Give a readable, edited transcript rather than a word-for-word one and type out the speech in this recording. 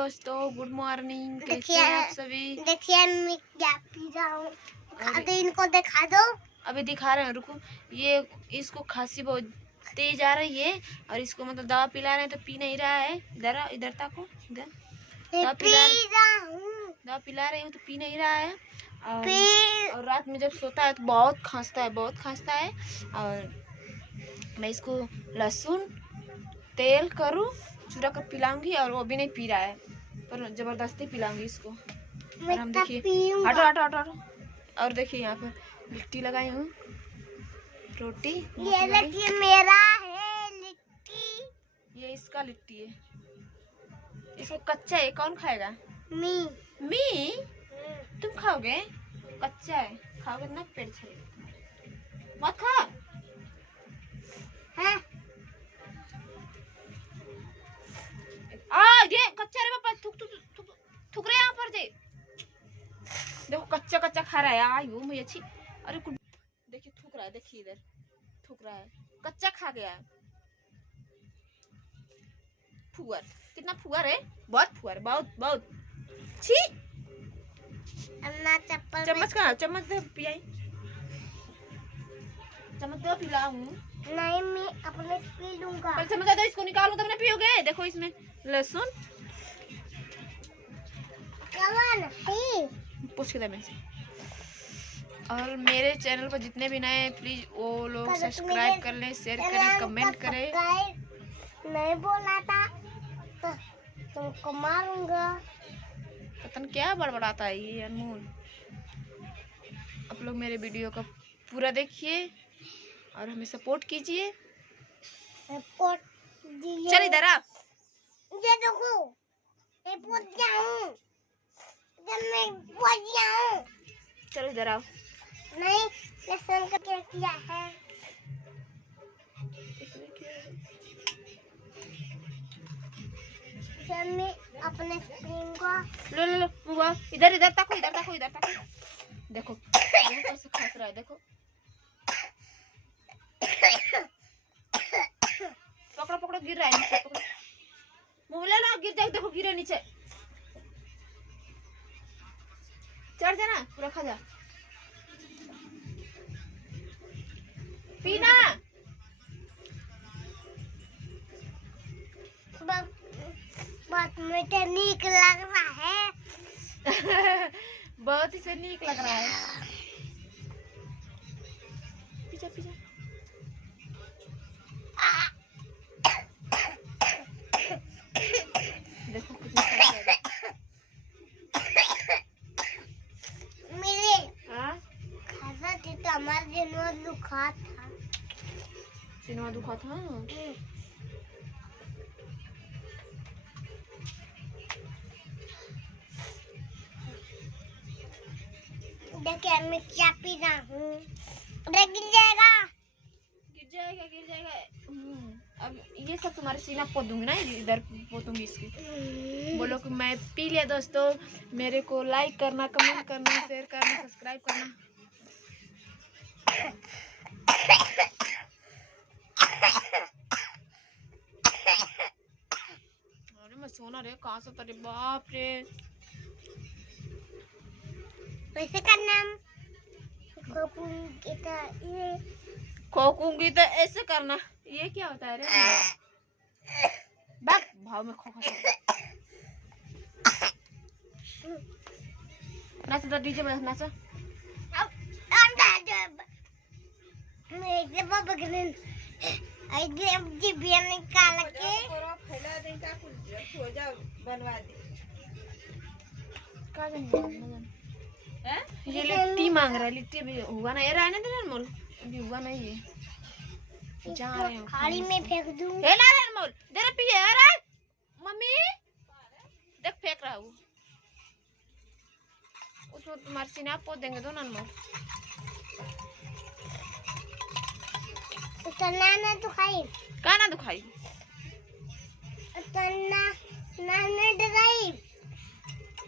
दोस्तों, good morning. कैसे हैं आप सभी? देखिए मैं क्या पी रहा हूँ, इनको दिखा दो। अभी दिखा रहे हैं, रुको। ये इसको खांसी बहुत तेज आ रही है और इसको मतलब दवा पिला रहे हैं तो पी नहीं रहा है। इधर इधर ताको, इधर दवा पिला रही हूँ तो पी नहीं रहा है। और रात में जब सोता है तो बहुत खांसता है। और मैं इसको लहसुन तेल करूँ चूरा कर पिलाऊंगी और वो भी नहीं पी रहा है, पर जबरदस्ती पिलाऊंगी इसको। और हम देखिए, हटो हटो हटो हटो। और देखिए यहाँ पर लिट्टी लगाई हूँ, रोटी। ये देखिए मेरा है लिट्टी, ये इसका लिट्टी है। इसको कच्चा है, कौन खाएगा? मी तुम खाओगे? कच्चा है, खाओगे ना पेट छेड़ेगा, मत खा। हाँ? ये कच्चा रे पापा, थुक रहे यहाँ पर जे। देखो कच्चा कच्चा खा रहा है। आयु मैं अच्छी। अरे देखिए थूक रहा है, देखिए इधर थूक रहा है, कच्चा खा गया है। फुअर, कितना फुअर है, बहुत फुअर, बहुत बहुत। छी, चम्मच का चम्मच दे पियाई, चम्मच दे पिलाऊं। नहीं मैं अपने पी लूंगा। पर चम्मच दे, इसको निकालो तब ना पियोगे। देखो इसमें लहसुन पूछ के दे में से। और मेरे चैनल पर जितने भी नए प्लीज वो लोग सब्सक्राइब कर लें, शेयर करें, कमेंट करें। नहीं बोला था तो तुमको मारूंगा। पता नहीं क्या बड़बड़ाता है ये अनमोल। आप लोग मेरे वीडियो का पूरा देखिए और हमें सपोर्ट कीजिए। चल इधर आप, ये देखो मैं पहुंच जाऊं, जब मैं पहुंच जाऊं। चलो इधर आओ। नहीं लहसुन का क्या किया है? जब मैं अपने स्प्रिंग को लो लो लो मुआ, इधर इधर तको, इधर तको, इधर तको। देखो कैसे खास रहा है, देखो। पकड़ो पकड़ो, गिर रहा है नीचे, पकड़ो। मुंह ले लो, गिर जाए, देखो गिरे नीचे। चढ़ जाना, पूरा खा जा। पीना बहुत मीठा नीक लग रहा है। बहुत ही से नीक लग रहा है। पीछा पीछा। देखो कितना मेरे हाँ खासा तो हमारे दिनों दुखा था। सिनेमा दुखा था। देखिए मैं क्या पी रहा हूँ, गिर जाएगा, गिर जाएगा, गिर जाएगा। अब ये सब तुम्हारे सीना पोत दूंगी ना, इधर पोतूंगी इसकी। बोलो कि मैं पी लिया। दोस्तों मेरे को लाइक करना, कमेंट करना, शेयर करना, सब्सक्राइब करना। अरे मैं सोना रे, कहाँ से तेरे बाप रे। वैसे करना खोकूंगी तो ऐसे करना। ये क्या होता है रे? बाप भाव में खोखा। नाचो तो डीजे में नाचो। मेरे पापा के जी बिया निकाल के फैला देगा, कुछ हो जा बनवा दे। ये लिट्टी मांग रहा है, लिट्टी भी हुआ ना, ये रहने दे अनमोल, अभी हुआ नहीं है। जा रहे हैं थाली में फेंक दूं। हे ला रे अनमोल, दे रे पिए। अरे मम्मी देख फेंक रहा है वो, उसमें तुम्हारे सीना पोत देंगे दो ना अनमोल। ना दुखाई, कहाँ ना दुखाई, ना ड्राई।